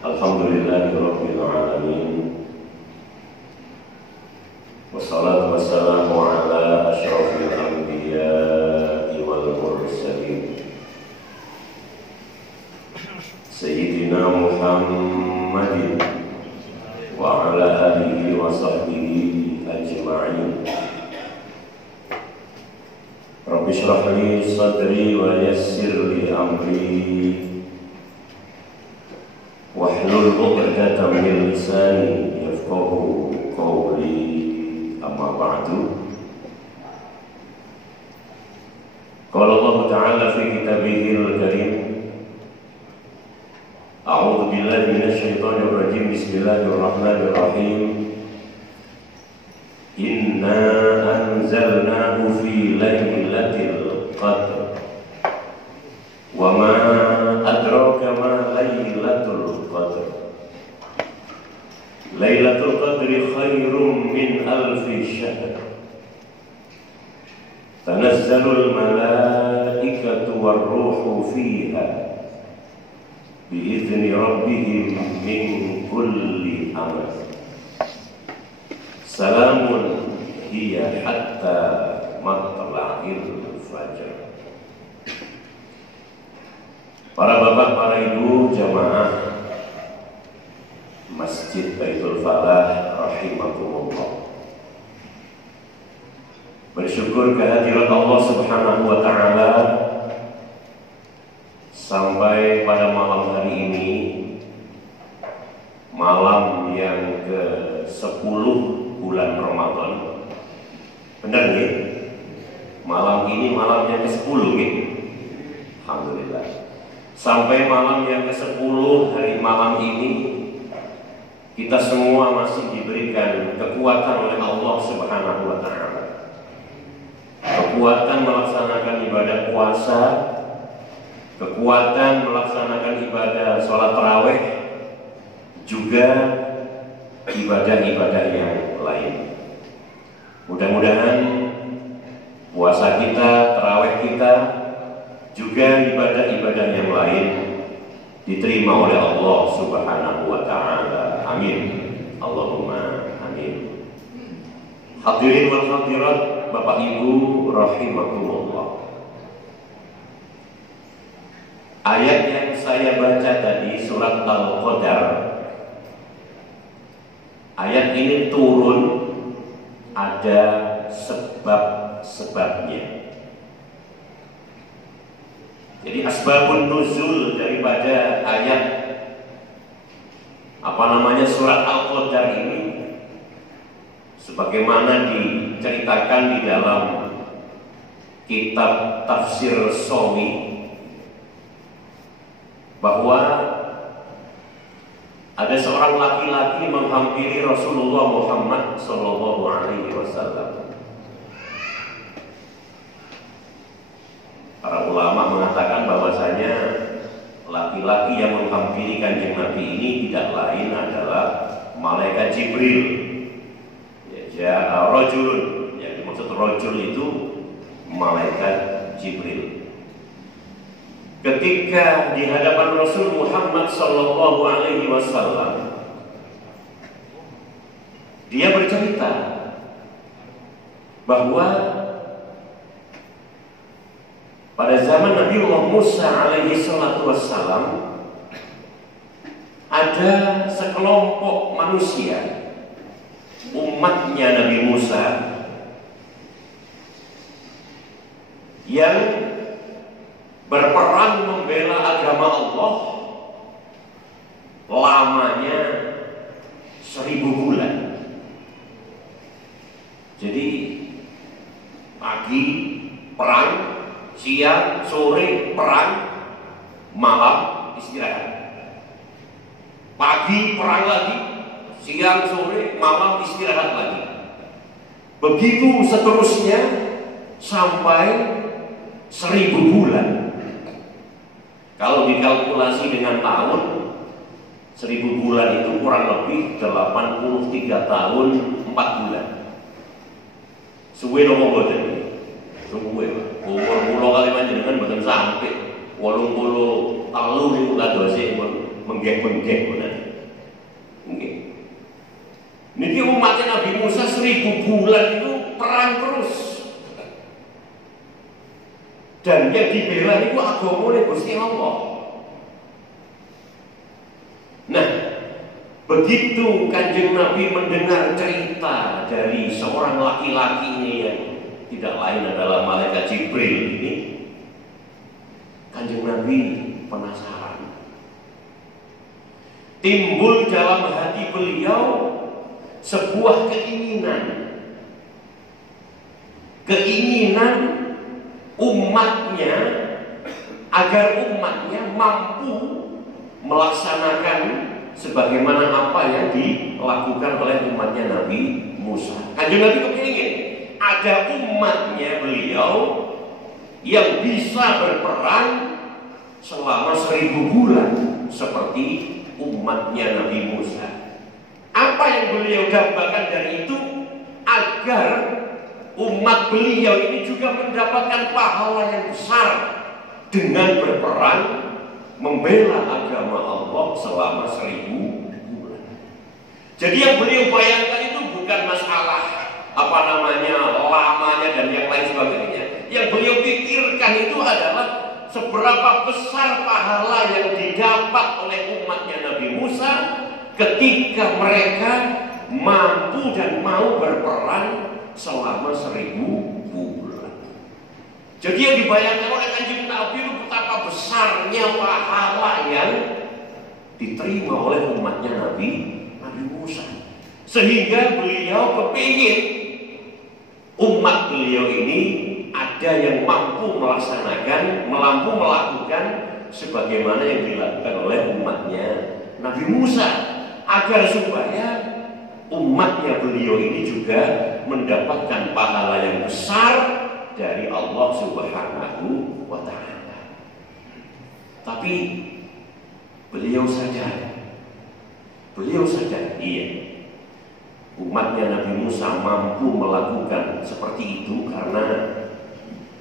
Alhamdulillahirabbil alamin. Wassalatu wassalamu ala asyrafil anbiya'i wal mursalin Sayyidina Muhammadin wa ala alihi wa sahbihi ajma'in. Rabbi shrah li sadri wa yassir li amri wahlul 'uqdatam min lisani yafqahu qawli. Amma ba'du. Qala Allah Ta'ala fi kitabihil karim, a'udzu billahi minasy syaithanir rajim. Bismillahirrahmanirrahim. Inna anzalnahu fi lailatul qadr. Wa ma adraka ma lailatul qadr. Lailatul qadri khairum min alfi syahr. Tanazzalul malaikatu warruhu fiha bi'izni rabbihim min kulli amr. Salamun hiya hatta matla'il fajr. Para bapak, para ibu, jamaah Masjid Baitul Falah rahimakumullah, bersyukur kehadirat Allah Subhanahu wa Ta'ala sampai pada malam hari ini, malam yang ke-10 bulan Ramadan. Benar nggih? Malam ini malam yang ke-10 nggih. Alhamdulillah. Sampai malam yang ke-10 hari malam ini kita semua masih diberikan kekuatan oleh Allah Subhanahu wa Ta'ala. Kekuatan melaksanakan ibadah puasa, kekuatan melaksanakan ibadah sholat tarawih, juga ibadah-ibadah yang lain. Mudah-mudahan puasa kita, tarawih kita, juga ibadah-ibadah yang lain diterima oleh Allah Subhanahu wa Ta'ala. Amin. Allahumma amin. Hadirin wal hadirat, Bapak Ibu rahimakumullah. Ayat yang saya baca tadi, surat Al-Qadar. Ayat ini turun ada sebab-sebabnya. Jadi asbabun nuzul daripada ayat surat Al-Qadar ini, sebagaimana diceritakan di dalam kitab tafsir Sawi, bahwa ada seorang laki-laki menghampiri Rasulullah Muhammad SAW. Para ulama mengatakan bahwasanya laki-laki yang menghampiri Kanjeng Nabi ini tidak lain adalah malaikat Jibril. Ya, rajulun, yang dimaksud rajul itu malaikat Jibril. Ketika di hadapan Rasul Muhammad SAW, dia bercerita bahwa pada zaman Nabi Musa SAW ada sekelompok manusia, umatnya Nabi Musa, yang berperang membela agama Allah lamanya 1000 bulan. Jadi pagi perang, siang, sore perang, malam istirahat. Pagi perang lagi, siang, sore, malam istirahat lagi. Begitu seterusnya sampai 1000 bulan. Kalau dikalkulasi dengan tahun, 1000 bulan itu kurang lebih 83 tahun 4 bulan. Suwe nopo boten? Suwe, umur kula kali panjenengan boten sampai 83 niku kadose pun menggek-menggek nanti. Nggih. Niki umatnya Nabi Musa 1000 bulan itu perang terus. Dan yang dibela itu agamane Gusti Allah. Nah, begitu Kanjeng Nabi mendengar cerita dari seorang laki-laki ini yang tidak lain adalah malaikat Jibril ini, Kanjeng Nabi penasaran. Timbul dalam hati beliau sebuah keinginan umatnya, agar umatnya mampu melaksanakan sebagaimana apa yang dilakukan oleh umatnya Nabi Musa. Kanjeng Nabi kepingin ada umatnya beliau yang bisa berperang selama 1000 bulan seperti umatnya Nabi Musa. Apa yang beliau dambakan dari itu agar umat beliau ini juga mendapatkan pahala yang besar dengan berperang membela agama Allah selama 1000 bulan. Jadi yang beliau bayangkan itu bukan masalah lamanya dan yang lain sebagainya. Yang beliau pikirkan itu adalah seberapa besar pahala yang didapat oleh umatnya Nabi Musa ketika mereka mampu dan mau berperang selama 1000 bulan. Jadi yang dibayangkan oleh Kanjeng Nabi itu betapa besarnya pahala yang diterima oleh umatnya Nabi Musa. Sehingga beliau kepingin umat beliau ini ada yang mampu melaksanakan, mampu melakukan sebagaimana yang dilakukan oleh umatnya Nabi Musa, agar supaya umatnya beliau ini juga mendapatkan pahala yang besar dari Allah Subhanahu wa Ta'ala. Tapi beliau sadar, iya, umatnya Nabi Musa mampu melakukan seperti itu karena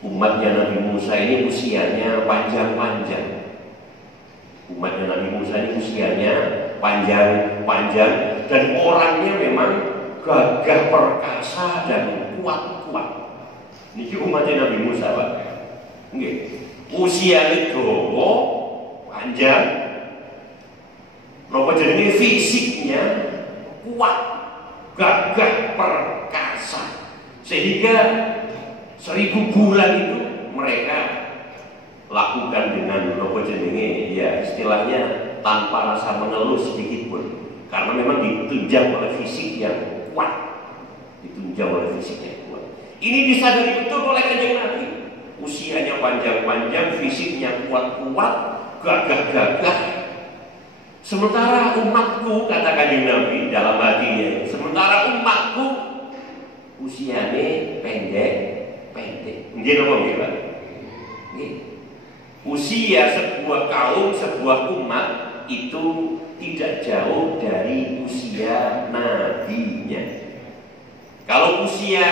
umatnya Nabi Musa ini usianya panjang-panjang. Umatnya Nabi Musa ini usianya panjang-panjang dan orangnya memang gagah perkasa dan kuat-kuat. Niki umatnya Nabi Musa, Pak. Nggih. Usianya dawa, panjang. Napa jenenge fisiknya kuat, gagah perkasa. Sehingga 1000 bulan itu mereka lakukan dengan apa jenenge, ya istilahnya tanpa rasa mengeluh sedikit pun, karena memang ditunjang oleh fisik yang kuat, Ini disadari betul oleh Kanjeng Nabi. Usianya panjang-panjang, fisiknya kuat-kuat, gagah-gagah. Sementara umatku, kata Kanjeng Nabi dalam hatinya, sementara umatku usianya pendek. Nggih napa nggih, Pak? Nggih. Usia sebuah kaum, sebuah umat itu tidak jauh dari usia nabinya. Kalau usia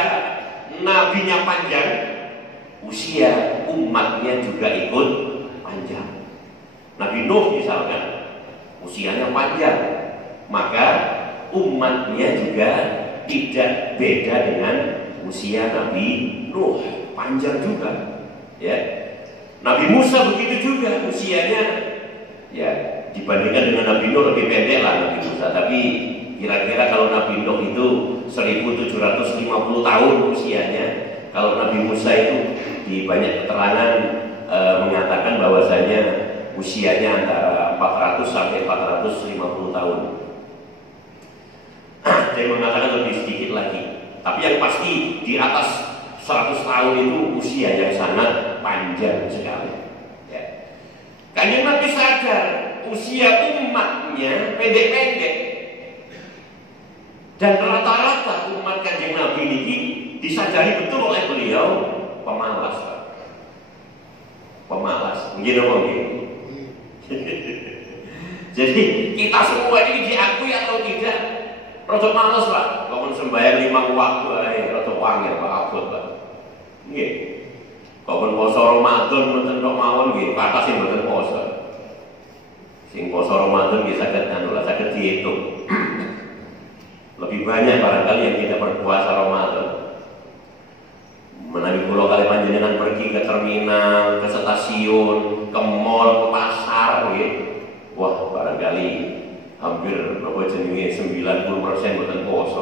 nabinya panjang, usia umatnya juga ikut panjang. Nabi Nuh misalkan usianya panjang, maka umatnya juga tidak beda dengan usia Nabi Nuh, panjang juga, ya. Nabi Musa begitu juga, usianya ya dibandingkan dengan Nabi Nuh lebih pendek lah Nabi Musa, tapi kira-kira kalau Nabi Nuh itu 1750 tahun usianya, kalau Nabi Musa itu di banyak keterangan mengatakan bahwasanya usianya antara 400 sampai 450 tahun. Dia mengatakan lebih sedikit lagi, tapi yang pasti di atas 100 tahun itu usia yang sangat panjang sekali, ya. Kanjeng Nabi sadar usia umatnya pendek-pendek, dan rata-rata umat Kanjeng Nabi ini disadari betul oleh beliau pemalas, Pak. Pemalas, mungkin apa mungkin. Jadi kita semua ini diakui atau tidak, rada males, Pak. Kalau sembahyang 5 waktu ae rada wangil, Pak, abot, Pak. Nggih. Kalau poso Ramadan mboten tok mawon nggih, patase mboten poso. Sing poso Ramadan bisa saged dihitung. Lebih banyak barangkali yang tidak berpuasa Ramadan. Menawi kula kali panjenengan pergi ke terminal, ke stasiun, ke mall, ke pasar gitu. Wah, barangkali hampir berapa jenenge 90% boten poso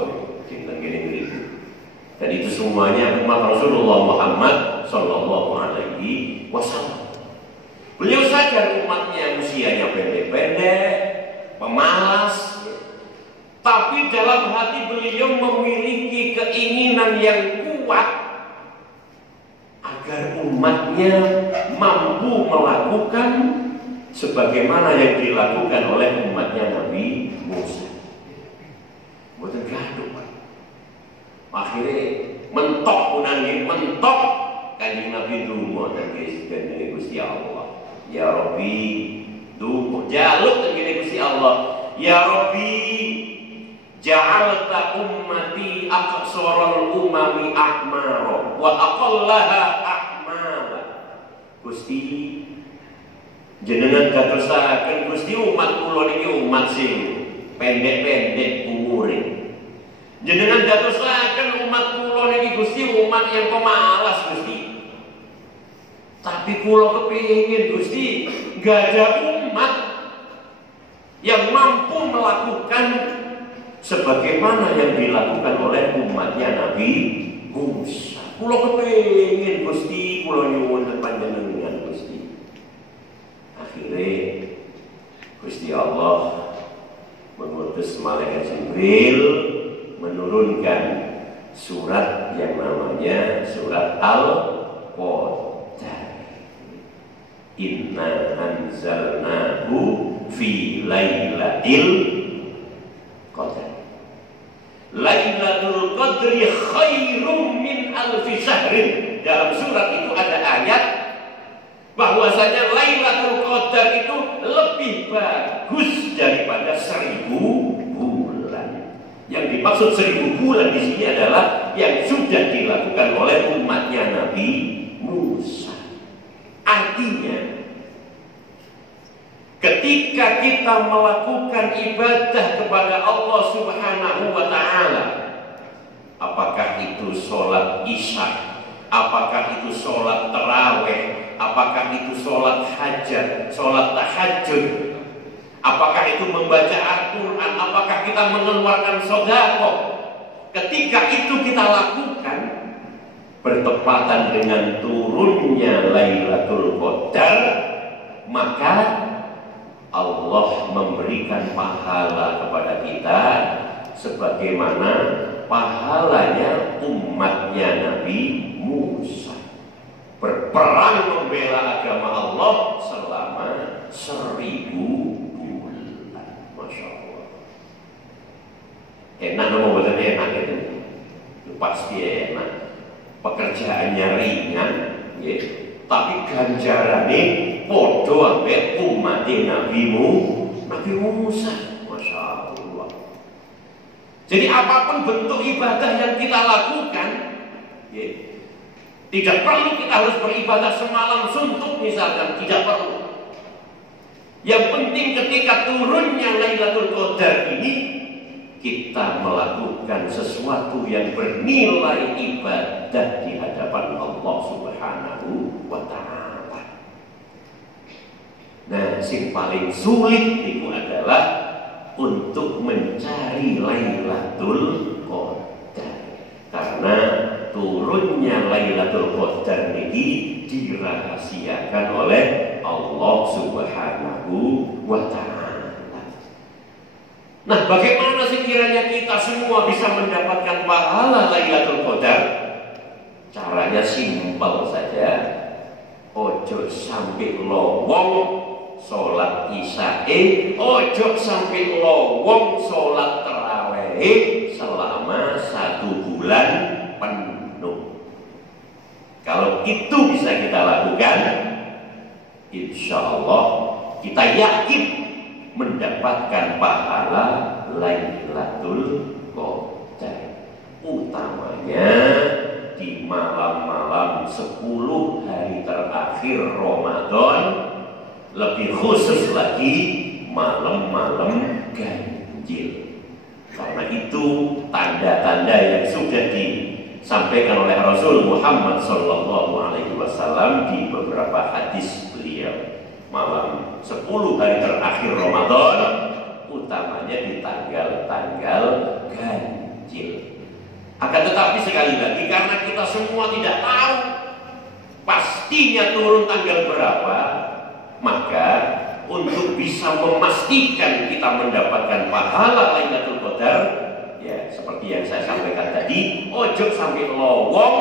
dinten kene iki. Dan itu semuanya umat Rasulullah Muhammad sallallahu alaihi wasallam. Beliau sadar umatnya usianya pendek-pendek, pemalas, tapi dalam hati beliau memiliki keinginan yang kuat agar umatnya mampu melakukan sebagaimana yang dilakukan oleh umatnya Nabi Musa. Mboten gaduh. Akhirnya mentok punangin, mentok kanjeng Nabi ndonga teng Gusti Allah. Ya Rabbi, ndonga jaluk teng Gusti Allah. Ya Rabbi, ja'alta ummati aqsaral umami ahmara wa aqallaha ahmala. Gusti, jenengan dadosaken Gusti umat kula niki umat sing pendek-pendek umure. Jenengan dadosaken umat kula niki Gusti umat yang pemalas Gusti. Tapi kula kepingin Gusti gak ada umat yang mampu melakukan sebagaimana yang dilakukan oleh umatnya Nabi Musa. Kula kepingin Gusti, kula nyuwun panjenengan Gusti. Akhirnya Gusti Allah mengutus malaikat Jibril menurunkan surat yang namanya surat Al-Qadar. Inna anzalnahu fi lailatul qadar. Lailatul qadri khairum min alfi syahrin. Dalam surat itu ada ayat bahwasanya Lailatul Qadar itu lebih bagus daripada 1000 bulan. Yang dimaksud 1000 bulan di sini adalah yang sudah dilakukan oleh umatnya Nabi Musa. Artinya, ketika kita melakukan ibadah kepada Allah Subhanahu wa Ta'ala, apakah itu sholat isya, apakah itu sholat taraweh, apakah itu sholat hajat, sholat tahajud, apakah itu membaca Al-Quran, apakah kita mengeluarkan sedekah, ketika itu kita lakukan bertepatan dengan turunnya Lailatul Qadar, maka Allah memberikan pahala kepada kita sebagaimana pahalanya umatnya Nabi Musa berperang membela agama Allah selama 1000 bulan. Masya Allah. Enak atau bukan enak itu? Pasti enak. Pekerjaannya ringan, ya. Tapi ganjarannya podo ambek umat Nabi Musa. Masya Allah. Jadi apapun bentuk ibadah yang kita lakukan, ya, tidak perlu kita harus beribadah semalam suntuk misalkan, tidak perlu. Yang penting ketika turunnya Lailatul Qadar ini, kita melakukan sesuatu yang bernilai ibadah di hadapan Allah Subhanahu wa Ta'ala. Nah, yang paling sulit itu adalah untuk mencari Lailatul Qadar, karena turunnya Lailatul Qadar ini dirahasiakan oleh Allah Subhanahu wa Ta'ala. Nah, bagaimana sekiranya kita semua bisa mendapatkan pahala Lailatul Qadar? Caranya simpel saja. Ojo sampai lowong sholat isya'i, ojo sampai lowong sholat tarawih selama 1 bulan penuh. Kalau itu bisa kita lakukan, insya Allah kita yakin mendapatkan pahala Lailatul Qadar, utamanya di malam-malam 10 hari terakhir Ramadan, lebih khusus lagi malam-malam ganjil. Karena itu tanda-tanda yang sudah disampaikan oleh Rasul Muhammad SAW di beberapa hadis beliau. Malam 10 hari terakhir Ramadan, utamanya di tanggal-tanggal ganjil. Akan tetapi sekali lagi, karena kita semua tidak tahu pastinya turun tanggal berapa, maka untuk bisa memastikan kita mendapatkan pahala Lailatul Qadar, ya seperti yang saya sampaikan tadi, ojo sampai lowong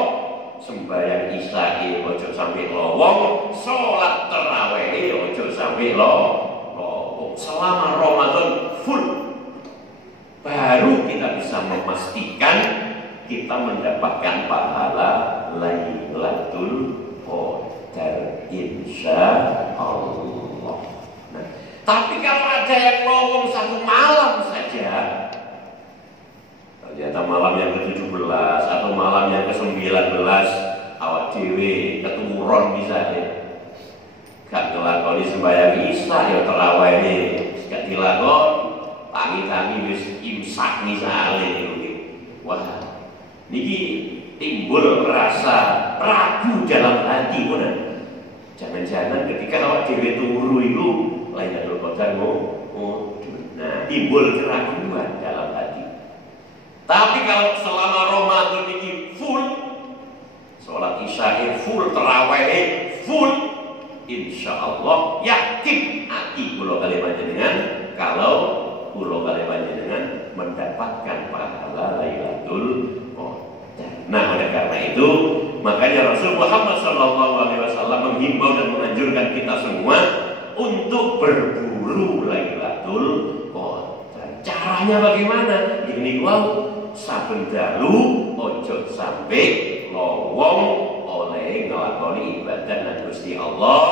sembahyang isya'i, ojo sampai lowong sholat tarawih, ojo sampai lowong. Selama Ramadan full, baru kita bisa memastikan kita mendapatkan pahala Lailatul Qadar, insya Allah. Tapi kalau ada yang lowong satu malam saja, ternyata malam yang ke-17 atau malam yang ke-19, awak dewe keturun misalnya, gak ngelakoni sembahyang isya, ya terawih ini gak dilakon, tangi-tangi wis imsak misalnya. Wah, niki timbul rasa ragu dalam hati, bener. Jangan-jangan ketika awak dewe turu itu Lailatul Qadar nah timbul keraguan dalam hati. Tapi kalau selama Ramadan ini full, sholat isya full, tarawih full, insya Allah yakin hati kula kali panjenengan kalau kula kali panjenengan mendapatkan pahala Lailatul Qadar. Nah, oleh karena itu makanya Rasul Muhammad SAW menghimbau dan menganjurkan kita semua untuk berburu Lailatul Qadar. Caranya bagaimana? Ini saben dalu ojo sampai lowong oleh ngelakoni ibadah nang Gusti Allah,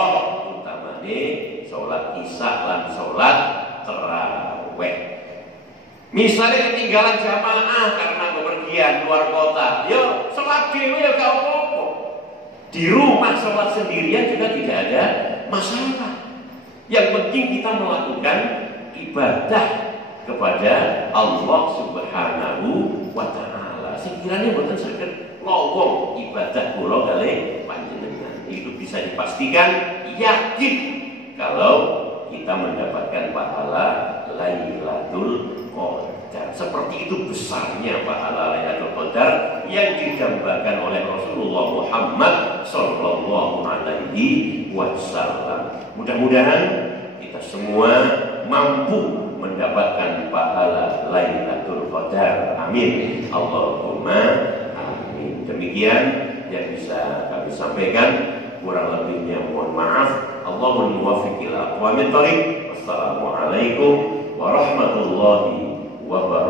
utamane sholat isya lan sholat tarawih. Misalnya ketinggalan jamaah karena bepergian luar kota, yo sholat dhewe ya gak apa-apa. Di rumah sholat sendirian juga tidak ada masalah. Yang penting kita melakukan ibadah kepada Allah Subhanahu wa Ta'ala. Sekiranya boten saged lowong ibadah kula kali panjenengan, itu bisa dipastikan yakin kalau kita mendapatkan pahala Lailatul Qadar. Seperti itu besarnya pahala Lailatul Qadar yang digambarkan oleh Rasulullah Muhammad sallallahu alaihi wasallam. Mudah-mudahan kita semua mampu mendapatkan pahala Lailatul Qadar. Amin. Allahumma amin. Demikian yang bisa kami sampaikan. Kurang lebihnya mohon maaf. Allahumma muwaffiq ila aqwamit thoriq. Wassalamualaikum warahmatullahi wabarakatuh.